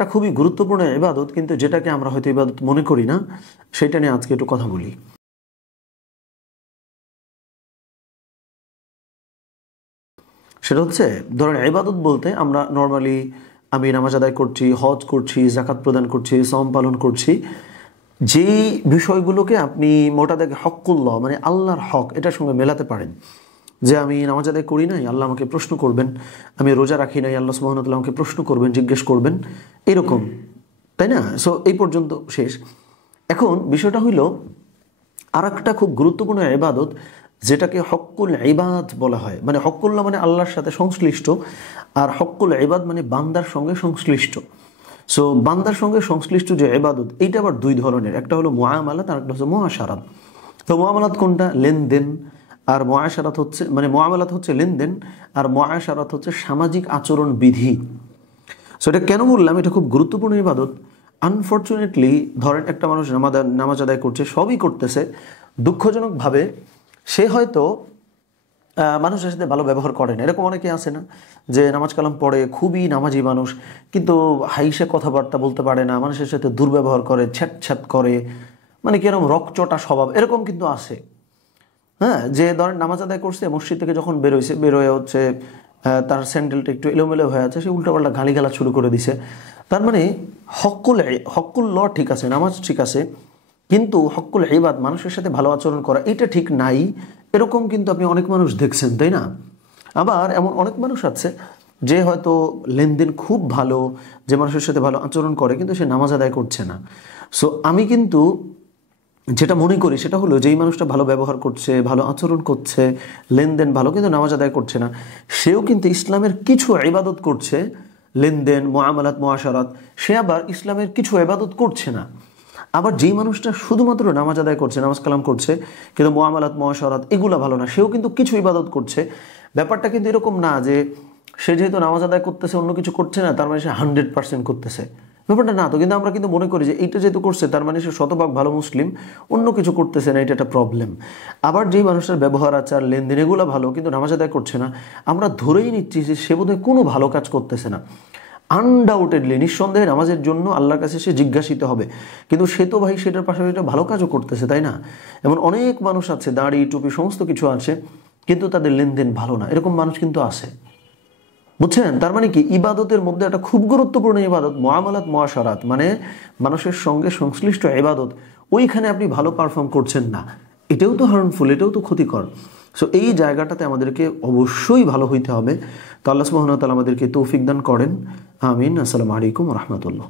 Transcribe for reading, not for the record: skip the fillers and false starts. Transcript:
আরেকটা খুবই গুরুত্বপূর্ণ ইবাদত, কিন্তু যেটাকে আমরা হয়তো ইবাদত মনে করি না, সেটা নিয়ে আজকে একটু কথা বলি। সেটা হচ্ছে, ধরেন ইবাদত বলতে আমরা নর্মালি আমি নামাজ আদায় করছি, হজ করছি, যাকাত প্রদান করছি, সওম পালন করছি, যেই বিষয়গুলোকে আপনি মোটা দাগে হক্কুল্লাহ মানে আল্লাহর হক এটার সঙ্গে মেলাতে পারেন, যে আমি নামাজ আদায় করি নাই, আল্লাহ আমাকে প্রশ্ন করবেন, আমি রোজা রাখি নাই, আল্লাহ সুবহানাহু ওয়া তাআলা আমাকে প্রশ্ন করবেন, জিজ্ঞেস করবেন, এরকম, তাই না? সো এই পর্যন্ত শেষ। এখন বিষয়টা হইল আর একটা খুব গুরুত্বপূর্ণ ইবাদত, যেটাকে হক্কুল ইবাদ বলা হয়। মানে হক্কুল্লাহ মানে আল্লাহর সাথে সংশ্লিষ্ট, আর হক্কুল ইবাদ মানে বান্দার সঙ্গে সংশ্লিষ্ট। সো বান্দার সঙ্গে সংশ্লিষ্ট যে ইবাদত, এইটা আবার দুই ধরনের, একটা হলো মুআমালাত আর একটা হচ্ছে মুআশারাত। তো মুআমালাত কোনটা? লেনদেন। আর মুআশারাত হচ্ছে মানে মুআমালাত হচ্ছে লেনদেন, আর মুআশারাত হচ্ছে সামাজিক আচরণ বিধি। সো এটা কেন বললাম এটা খুব গুরুত্বপূর্ণ ইবাদত? আনফর্চুনেটলি ধরেন একটা মানুষ নামাজ আদায় করছে, সবই করতেছে, দুঃখজনকভাবে সে হয়তো মানুষের সাথে ভালো ব্যবহার করে না। এরকম অনেকে আছে না, যে নামাজ কালাম পড়ে, খুবই নামাজি মানুষ, কিন্তু হাইসে কথাবার্তা বলতে পারে না, মানুষের সাথে দুর্ব্যবহার করে, ছ্যাঁত করে, মানে কিরকম রকচটা স্বভাব, এরকম কিন্তু আছে। হ্যাঁ, যে ধরেন নামাজ আদায় করছে, মসজিদ থেকে যখন বেরোয় হচ্ছে তার স্যান্ডেলটা একটু এলোমেলো হয়ে আছে, সে উল্টাপাল্টা গালিগালা শুরু করে দিছে। তার মানে হক্কুল ল ঠিক আছে, নামাজ ঠিক আছে, কিন্তু হক্কুল ইবাদ মানুষের সাথে ভালো আচরণ করা এটা ঠিক নাই। এরকম কিন্তু আপনি অনেক মানুষ দেখছেন, তাই না? আবার এমন অনেক মানুষ আছে যে হয়তো লেনদেন খুব ভালো, যে মানুষের সাথে ভালো আচরণ করে, কিন্তু সে নামাজ আদায় করছে না। সো আমি কিন্তু যেটা মনে করি সেটা হলো, যেই মানুষটা ভালো ব্যবহার করছে, ভালো আচরণ করছে, লেনদেন ভালো, কিন্তু নামাজ আদায় করছে না, সেও কিন্তু ইসলামের কিছু ইবাদত করছে, লেনদেন, মুআমালাত, মুআশারাত, সে আবার ইসলামের কিছু ইবাদত করছে না। আবার যেই মানুষটা শুধুমাত্র নামাজ আদায় করছে, নামাজ কালাম করছে, কিন্তু মুআমালাত, মুআশারাত এগুলা ভালো না, সেও কিন্তু কিছু ইবাদত করছে। ব্যাপারটা কিন্তু এরকম না যে সে যেহেতু নামাজ আদায় করতেছে, অন্য কিছু করছে না, তার মানে সে 100% করতেছে, ব্যাপারটা না তো। কিন্তু আমরা কিন্তু মনে করি যে এইটা যেহেতু করছে, তার মানে সে শতভাগ ভালো মুসলিম, অন্য কিছু করতেছে না, এটা একটা প্রবলেম। আবার যেই মানুষের ব্যবহার আচার, লেনদেন এগুলো ভালো, কিন্তু নামাজ আদায় করছে না, আমরা ধরেই নিচ্ছি যে সে বোধহয় কোনো ভালো কাজ করতেছে না। আনডাউটেডলি, নিঃসন্দেহে নামাজের জন্য আল্লাহর কাছে সে জিজ্ঞাসিত হবে, কিন্তু সে তো ভাই সেটার পাশাপাশি একটা ভালো কাজও করতেছে, তাই না? এমন অনেক মানুষ আছে, দাড়ি টুপি সমস্ত কিছু আছে, কিন্তু তাদের লেনদেন ভালো না, এরকম মানুষ কিন্তু আছে, বুঝছেন? তার মানে কি, ইবাদতের মধ্যে একটা খুব গুরুত্বপূর্ণ ইবাদত মুআমালাত, মুআশারাত, মানে মানুষের সঙ্গে সংশ্লিষ্ট ইবাদত, ওইখানে আপনি ভালো পারফর্ম করছেন না, এটাও তো হার্মফুল, এটাও তো ক্ষতিকর। সো এই জায়গাটাতে আমাদেরকে অবশ্যই ভালো হইতে হবে। তো আল্লাহ সুবহানাহু ওয়া তাআলা আমাদেরকে তৌফিক দান করেন, আমিন। আসসালামু আলাইকুম ওয়া রাহমাতুল্লাহ।